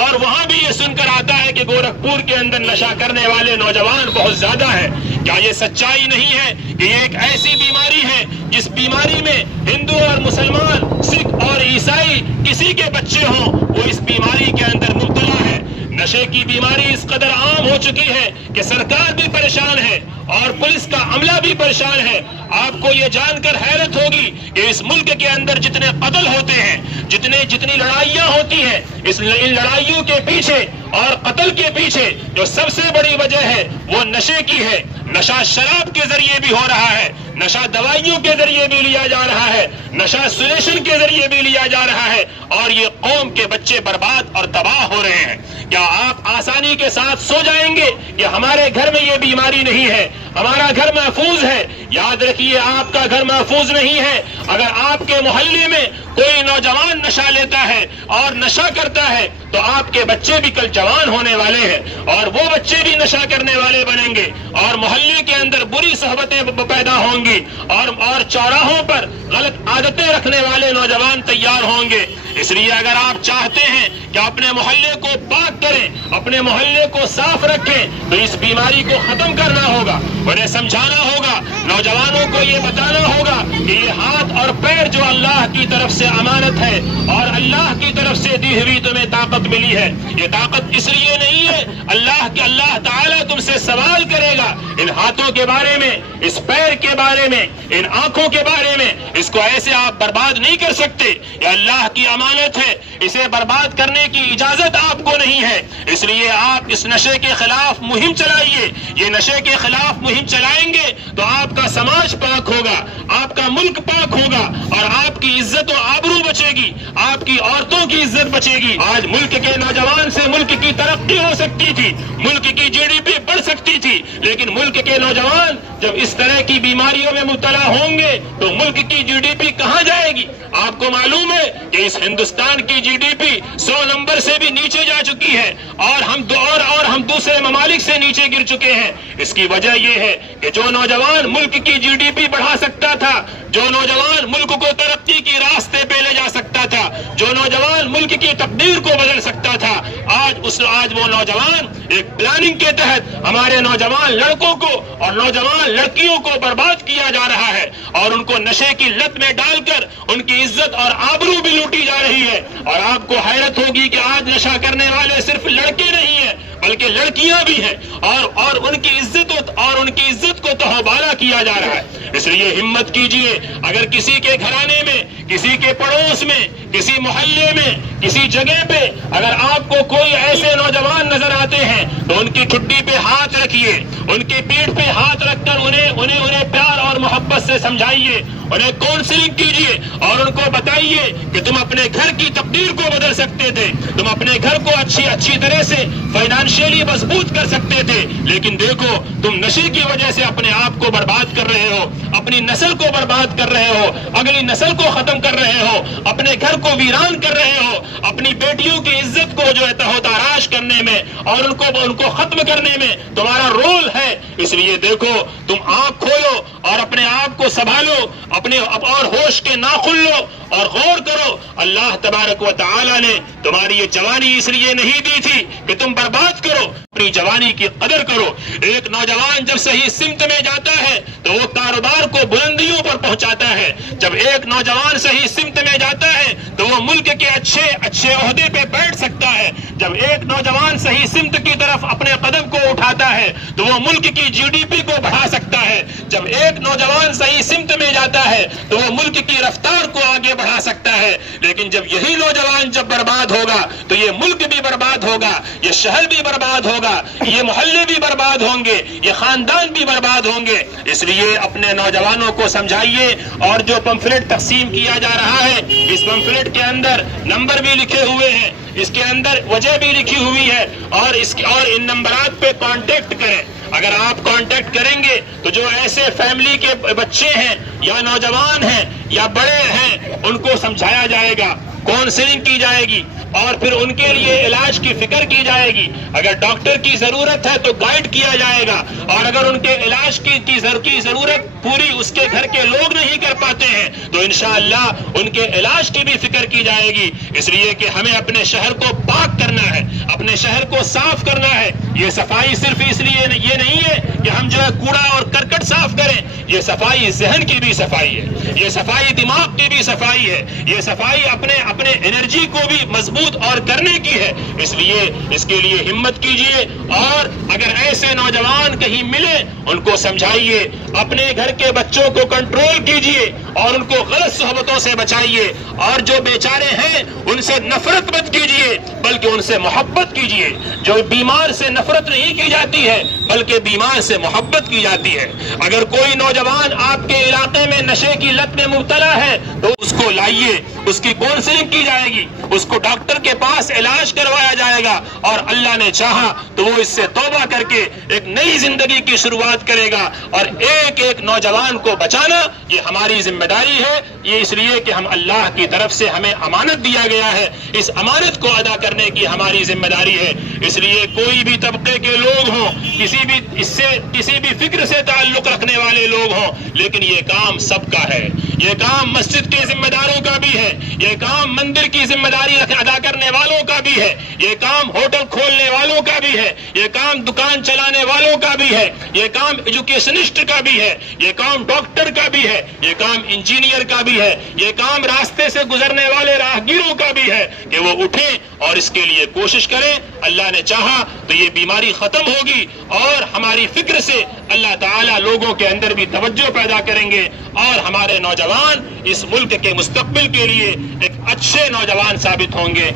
اور وہاں بھی یہ سن کر آتا ہے کہ گورکھپور کے اندر نشہ کرنے والے نوجوان بہت زیادہ ہیں۔ کیا یہ سچائی نہیں ہے کہ یہ ایک ایسی بیماری ہے جس بیماری میں ہندو اور مسلمان، سکھ اور عیسائی کسی کے بچے ہوں وہ اس بیماری کے اندر مبتلا ہے؟ نشے کی بیماری اس قدر عام ہو چکی ہے کہ سرکار بھی پریشان ہے اور پولیس کا عملہ بھی پریشان ہے۔ آپ کو یہ جان کر حیرت ہوگی کہ اس ملک کے اندر جتنے قتل ہوتے ہیں، جتنی لڑائیاں ہوتی ہیں، ان لڑائیوں کے پیچھے اور قتل کے پیچھے جو سب سے بڑی وجہ ہے وہ نشے کی ہے۔ نشہ شراب کے ذریعے بھی ہو رہا ہے، نشہ دوائیوں کے ذریعے بھی لیا جا رہا ہے، نشہ سلیشن کے ذریعے بھی لیا جا رہا ہے، اور یہ قوم کے بچے برباد اور تباہ ہو رہے ہیں۔ کیا آپ آسانی کے ساتھ سو جائیں گے کہ ہمارے گھر میں یہ بیماری نہیں ہے، ہمارا گھر محفوظ ہے؟ یاد رکھیے آپ کا گھر محفوظ نہیں ہے۔ اگر آپ کے محلے میں کوئی نوجوان نشہ لیتا ہے اور نشہ کرتا ہے تو آپ کے بچے بھی کل جوان ہونے والے ہیں اور وہ بچے بھی نشہ کرنے والے بنیں گے اور محلے کے اندر بری صحبتیں پیدا ہوں گی اور چوراہوں پر غلط عادتیں رکھنے والے نوجوان تیار ہوں گے۔ اس لیے اگر آپ چاہتے ہیں کہ اپنے محلے کو پاک کریں، اپنے محلے کو صاف رکھیں، تو اس بیماری کو ختم کرنا ہوگا، انہیں سمجھانا ہوگا، نوجوانوں کو یہ بتانا ہوگا کہ یہ ہاتھ اور پیر جو اللہ کی طرف سے امانت ہے اور اللہ کی طرف سے دی ہوئی تمہیں طاقت ملی ہے، یہ طاقت اس لیے نہیں ہے اللہ تعالیٰ تم سے سوال کرے گا ان ہاتھوں کے بارے میں، اس پیر کے بارے میں، ان آنکھوں کے بارے میں۔ اس کو ایسے آپ برباد نہیں کر سکتے، یہ اللہ کی امانت ہے، اسے برباد کرنے کی اجازت آپ کو نہیں ہے۔ اس لیے آپ اس نشے کے خلاف مہم چلائیے۔ یہ نشے کے خلاف مہم چلائیں گے تو آپ کا سماج پاک ہوگا، آپ کا ملک پاک ہوگا اور آپ کی عزت و آبرو بچے گی، آپ کی عورتوں کی عزت بچے گی۔ آج ملک کے نوجوان سے ملک کی ترقی ہو سکتی تھی، ملک کی GDP بڑھ سکتی تھی، لیکن ملک کے نوجوان جب اس طرح کی بیماریوں میں مبتلا ہوں گے تو ملک کی GDP کہاں جائے گی؟ آپ کو معلوم ہے کہ اس ہندوستان کی GDP 100 نمبر سے بھی نیچے جا چکی ہے اور ہم دوسرے ممالک سے نیچے گر چکے ہیں۔ اس کی وجہ یہ ہے کہ جو نوجوان ملک کی GDP بڑھا سکتا تھا، جو نوجوان ملک کو ترقی کی راستے پہ لے جا سکتا تھا، جو نوجوان ملک کی تقدیر کو بدل سکتا تھا، آج وہ نوجوان ایک پلاننگ کے تحت ہمارے نوجوان لڑکوں کو اور نوجوان لڑکیوں کو برباد کیا جا رہا ہے اور ان کو نشے کی لت میں ڈال کر ان کی عزت اور آبرو بھی لوٹی جا رہی ہے۔ اور آپ کو حیرت ہوگی کہ آج نشہ کرنے والے صرف لڑکے نہیں ہیں بلکہ لڑکیاں بھی ہیں اور ان کی عزت کو تہوبالا کیا جا رہا ہے۔ اس لیے ہمت کیجئے، اگر کسی کے گھرانے میں، کسی کے پڑوس میں، کسی محلے میں، کسی جگہ پہ اگر آپ کو کوئی ایسے نوجوان نظر آتے ہیں تو ان کی ٹھڈی پہ ہاتھ رکھیے، ان کی پیٹھ پہ ہاتھ رکھ کر انہیں پیار اور محبت سے سمجھائیے، انہیں کاؤنسلنگ کیجئے اور ان کو بتائیے کہ تم اپنے گھر کی تقدیر کو بدل سکتے تھے، تم اپنے گھر کو اچھی طرح سے فائنانشیلی مضبوط کر سکتے تھے، لیکن دیکھو تم نشے کی وجہ سے اپنے آپ کو برباد کر رہے ہو، اپنی نسل کو برباد کر رہے ہو، اگلی نسل کو ختم کر رہے ہو، اپنے گھر کو ویران کر رہے ہو، اپنی بیٹیوں کی عزت کو جو ہے تہوتاراش کرنے میں اور ان کو ختم کرنے میں تمہارا رول ہے۔ اس لیے دیکھو تم آنکھ کھولو اور اپنے آپ کو سنبھالو، اور ہوش کے ناخن لو اور غور کرو۔ اللہ تبارک و تعالی نے تمہاری یہ جوانی اس لیے نہیں دی تھی کہ تم برباد کرو، اپنی جوانی کی قدر کرو۔ ایک نوجوان جب صحیح سمت میں جاتا ہے تو وہ کاروبار کو بلندیوں پر پہنچاتا ہے۔ جب ایک نوجوان صحیح سمت میں جاتا ہے تو وہ ملک کے اچھے عہدے پہ بیٹھ سکتا ہے۔ جب ایک نوجوان صحیح سمت کی طرف اپنے قدم کو اٹھاتا ہے تو وہ ملک کی GDP کو بڑھا سکتا ہے۔ جب ایک نوجوان صحیح سمت میں جاتا ہے تو وہ ملک کی رفتار کو آگے بڑھا سکتا ہے۔ لیکن جب یہی نوجوان جب برباد ہوگا تو یہ ملک بھی برباد ہوگا، یہ شہر بھی برباد ہوگا، یہ محلے بھی برباد ہوں گے، یہ خاندان بھی برباد ہوں گے۔ اس لیے اپنے نوجوانوں کو سمجھائیے، اور جو پمفلٹ تقسیم کیا جا رہا ہے اس پمفلٹ کے اندر نمبر بھی لکھے ہوئے ہیں، اس کے اندر وجہ بھی لکھی ہوئی ہے، اور ان نمبرات پہ کانٹیکٹ کریں۔ اگر آپ کانٹیکٹ کریں گے تو جو ایسے فیملی کے بچے ہیں یا نوجوان ہیں یا بڑے ہیں ان کو سمجھایا جائے گا، کاؤنسلنگ کی جائے گی اور پھر ان کے لیے علاج کی فکر کی جائے گی۔ اگر ڈاکٹر کی ضرورت ہے تو گائیڈ کیا جائے گا، اور اگر ان کے علاج کی ضرورت پوری اس کے گھر کے لوگ نہیں کر پاتے ہیں تو انشاءاللہ ان کے علاج کی بھی فکر کی جائے گی۔ اس لیے کہ ہمیں اپنے شہر کو پاک کرنا ہے، شہر کو صاف کرنا ہے. یہ صفائی صرف اس لیے یہ نہیں ہے کہ ہم جو ہے کوڑا اور کرکٹ صاف کریں. یہ صفائی ذہن کی بھی صفائی ہے, یہ صفائی دماغ کی بھی صفائی ہے, یہ صفائی اپنے انرجی کو بھی مضبوط اور کرنے کی ہے. اس لیے اس کے لیے ہمت کیجئے, اور اگر ایسے نوجوان کہیں ملے ان کو سمجھائیے, اپنے گھر کے بچوں کو کنٹرول کیجئے اور ان کو غلط صحبتوں سے بچائیے, اور جو بیچارے ہیں ان سے نفرت مت کیجئے بلکہ ان سے محبت کیجئے. جو بیمار سے نفرت نہیں کی جاتی ہے بلکہ بیمار سے محبت کی جاتی ہے. اگر کوئی نوجوان آپ کے علاقے میں نشے کی لت میں مبتلا ہے تو اس کو لائیے, اس کی کاؤنسلنگ کی جائے گی, اس کو ڈاکٹر کے پاس علاج کروایا جائے گا, اور اللہ نے چاہا تو وہ اس سے توبہ کر کے ایک نئی زندگی کی شروعات کرے گا. اور ایک ایک نوجوان کو بچانا یہ ہماری ذمہ داری ہے. یہ اس لیے کہ ہم اللہ کی طرف سے ہمیں امانت دیا گیا ہے, اس امانت کو ادا کرنے کی ہماری ذمہ داری ہے. اس لیے کوئی بھی طبقے کے لوگ ہوں, کسی بھی فکر سے تعلق رکھنے والے لوگ ہوں, لیکن یہ کام سب کا ہے. یہ کام مسجد کے ذمہ داروں کا بھی ہے, یہ کام مندر کی ذمہ داری ادا کرنے والوں کا بھی ہے, یہ کام ہوٹل کھولنے والوں کا بھی ہے, یہ کام دکان چلانے والوں کا بھی ہے, یہ کام ایجوکیشنسٹ کا بھی ہے, یہ کام ڈاکٹر کا بھی ہے, یہ کام انجینئر کا بھی ہے, یہ کام راستے سے گزرنے والے راہگیروں کا بھی ہے کہ وہ اٹھیں اور اس کے لیے کوشش کریں. اللہ نے چاہا تو یہ بیماری ختم ہوگی, اور ہماری فکر سے اللہ تعالیٰ لوگوں کے اندر بھی توجہ پیدا کریں گے, اور ہمارے نوجوان اس ملک کے مستقبل کے لیے ایک اچھے نوجوان ثابت ہوں گے.